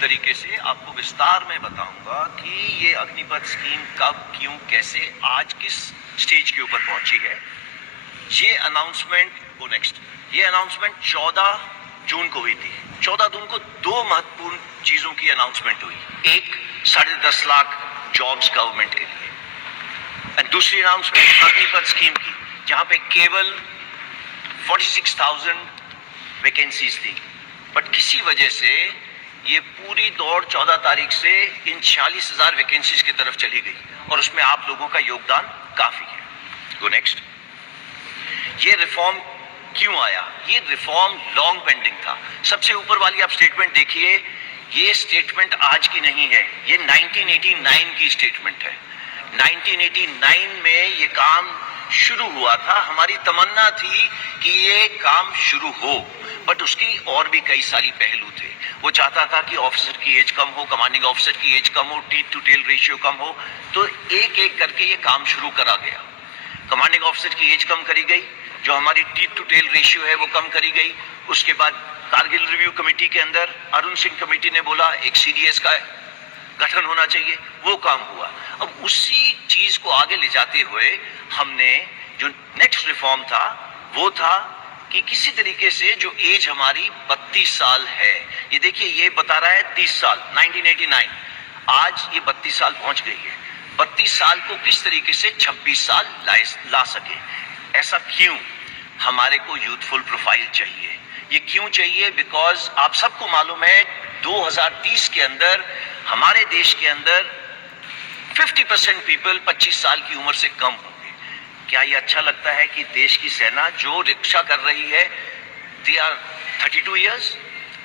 तरीके से आपको विस्तार में बताऊंगा कि ये अग्निपथ स्कीम कब, क्यों, कैसे, आज किस स्टेज के ऊपर पहुंची है। ये अनाउंसमेंट 14 जून को हुई थी। 14 जून को दो महत्वपूर्ण चीजों की अनाउंसमेंट हुई। एक 10.5 लाख जॉब्स गवर्नमेंट के लिए, और दूसरी अनाउंसमेंट अग्निपथ स्कीम की, जहां पे केवल 46,000 वैकेंसीज थी। बट किसी वजह से ये पूरी दौड़ 14 तारीख से इन 46,000 वैकेंसीज की तरफ चली गई, और उसमें आप लोगों का योगदान काफी है। Go next. ये रिफॉर्म क्यों आया? ये रिफॉर्म लॉन्ग पेंडिंग था। सबसे ऊपर वाली आप स्टेटमेंट देखिए, ये स्टेटमेंट आज की नहीं है, ये 1989 की स्टेटमेंट है। 1989 में ये काम शुरू हुआ था। हमारी तमन्ना थी कि ये काम शुरू हो, बट उसकी और भी कई सारी पहलू थे। वो चाहता था कि ऑफिसर की एज कम हो, कमांडिंग ऑफिसर की एज कम हो, टीथ टू टेल रेशियो कम हो, तो एक एक करके ये काम शुरू करा गया। कमांडिंग ऑफिसर की एज कम करी गई, जो हमारी टीथ टू टेल रेशियो है वो कम करी गई। उसके बाद कारगिल रिव्यू कमेटी के अंदर अरुण सिंह कमेटी ने बोला एक सीडीएस का गठन होना चाहिए, वो काम हुआ। अब उसी चीज को आगे ले जाते हुए हमने जो नेक्स्ट रिफॉर्म था वो था कि किसी तरीके से जो एज हमारी 32 साल है, ये देखिए ये बता रहा है 30 साल 1989, आज ये 32 साल पहुंच गई है। 32 साल को किस तरीके से 26 साल ला सके, ऐसा क्यों? हमारे को यूथफुल प्रोफाइल चाहिए। ये क्यों चाहिए? बिकॉज आप सबको मालूम है 2030 के अंदर हमारे देश के अंदर 50% पीपल 25 साल की उम्र से कम होंगे। क्या ये अच्छा लगता है कि देश की सेना जो रक्षा कर रही है दे आर 32 इयर्स?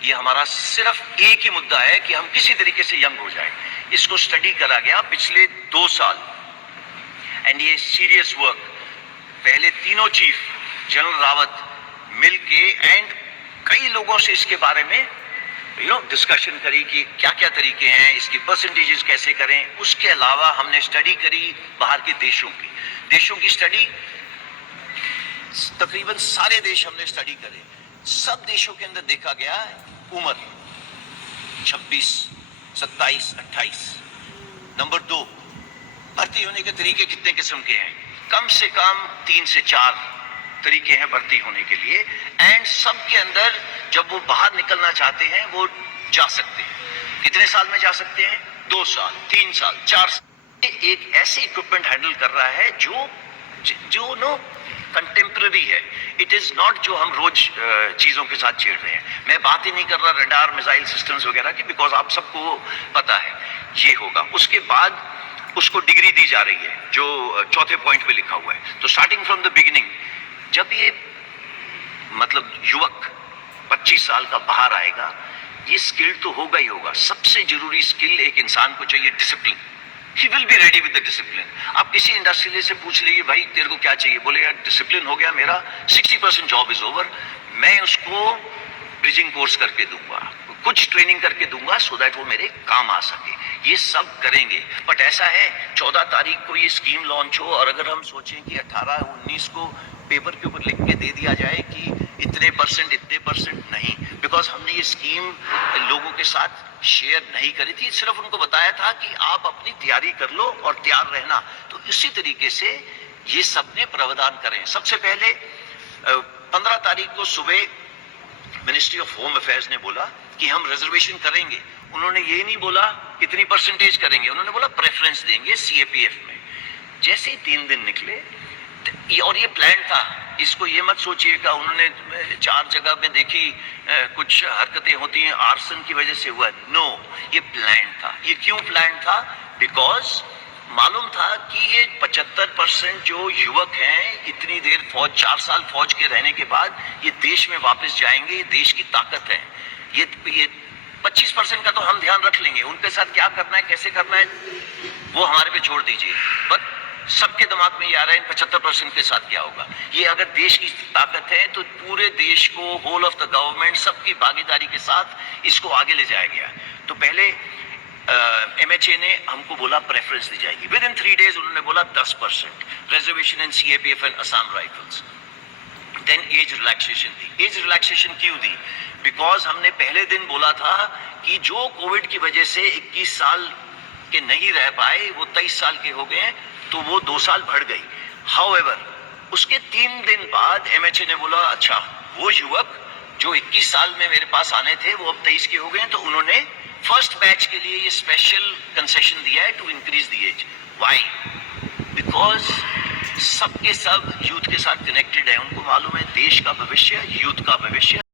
ये हमारा सिर्फ एक ही मुद्दा है कि हम किसी तरीके से यंग हो जाए। इसको स्टडी करा गया पिछले 2 साल, एंड ये सीरियस वर्क। पहले तीनों चीफ जनरल रावत मिलके एंड कई लोगों से इसके बारे में डिस्कशन करी कि क्या क्या तरीके हैं, इसकी परसेंटेजेस कैसे करें। उसके अलावा हमने स्टडी करी बाहर के देशों की स्टडी, तकरीबन सारे देश हमने स्टडी करे। सब देशों के अंदर देखा गया उम्र 26, 27, 28। नंबर 2, भर्ती होने के तरीके कितने किस्म के हैं? कम से कम 3 से 4 तरीके हैं भर्ती होने के लिए, एंड सबके अंदर जब वो बाहर निकलना चाहते हैं वो जा सकते हैं। कितने साल में जा सकते हैं? 2 साल, 3 साल, 4 साल। एक ऐसे इक्विपमेंट हैंडल कर रहा है जो नो कंटेम्पररी है। इट इज नॉट जो हम रोज चीजों के साथ छेड़ रहे हैं। मैं बात ही नहीं कर रहा रडार, मिसाइल सिस्टम्स वगैरह की, बिकॉज आप सबको पता है ये होगा। उसके बाद उसको डिग्री दी जा रही है जो 4थे पॉइंट पे लिखा हुआ है। तो स्टार्टिंग फ्रॉम द बिगिनिंग, जब ये मतलब युवक 25 साल का बाहर आएगा, ये स्किल तो होगा ही होगा। सबसे जरूरी स्किल एक इंसान को चाहिए, discipline. He will be ready with the discipline. आप किसी इंडस्ट्रियलिस्ट से पूछ लीजिए भाई तेरे को क्या चाहिए, बोले यार डिसिप्लिन हो गया मेरा, 60% जॉब इज ओवर, मैं उसको ब्रिजिंग कोर्स करके दूंगा, कुछ ट्रेनिंग करके दूंगा सो दैट वो मेरे काम आ सके। ये सब करेंगे। बट ऐसा है 14 तारीख को ये स्कीम लॉन्च हो, और अगर हम सोचें कि 18-19 को पेपर के ऊपर लिख के दे दिया जाए कि इतने परसेंट नहीं, बिकॉज हमने ये स्कीम लोगों के साथ शेयर नहीं करी थी, सिर्फ उनको बताया था कि आप अपनी तैयारी कर लो और तैयार रहना। तो इसी तरीके से ये सबने प्रावधान करें। सबसे पहले 15 तारीख को सुबह मिनिस्ट्री ऑफ होम अफेयर्स ने बोला कि हम रिजर्वेशन करेंगे। उन्होंने ये नहीं बोला कितनी परसेंटेज करेंगे, उन्होंने बोला प्रेफरेंस देंगे सीएपीएफ में। जैसे ही 3 दिन निकले, और ये प्लान था, इसको ये मत सोचिएगा उन्होंने 4 जगह में देखी कुछ हरकतें होती हैं आर्सन की वजह से हुआ। नो, ये प्लान था। ये क्यों प्लान था? बिकॉज मालूम था कि ये 75% जो युवक हैं इतनी देर फौज, 4 साल फौज के रहने के बाद ये देश में वापस जाएंगे, देश की ताकत है। ये 25% का तो हम ध्यान रख लेंगे, उनके साथ क्या करना है, कैसे करना है, वो हमारे पे छोड़ दीजिए। बट सबके दिमाग में ये आ रहा है इन 75% के साथ क्या होगा। ये अगर देश की ताकत है तो पूरे देश को, होल ऑफ द गवर्नमेंट, सबकी भागीदारी के साथ इसको आगे ले जाया गया। तो पहले एमएचए ने हमको बोला प्रेफरेंस दी जाएगी। विद इन 3 डेज उन्होंने बोला 10% reservation in CAPF and Assam rifles. Then age relaxation दी। एज रिलैक्सेशन क्यों दी? बिकॉज हमने पहले दिन बोला था कि जो कोविड की वजह से 21 साल के नहीं रह पाए वो 23 साल के हो गए हैं, तो वो 2 साल बढ़ गई। हाउएवर उसके 3 दिन बाद एमएचए ने बोला अच्छा वो युवक जो 21 साल में मेरे पास आने थे वो अब 23 के हो गए हैं, तो उन्होंने फर्स्ट बैच के लिए ये स्पेशल कंसेशन दिया है to increase the age. Why? Because सबके सब यूथ के साथ कनेक्टेड है, उनको मालूम है देश का भविष्य यूथ का भविष्य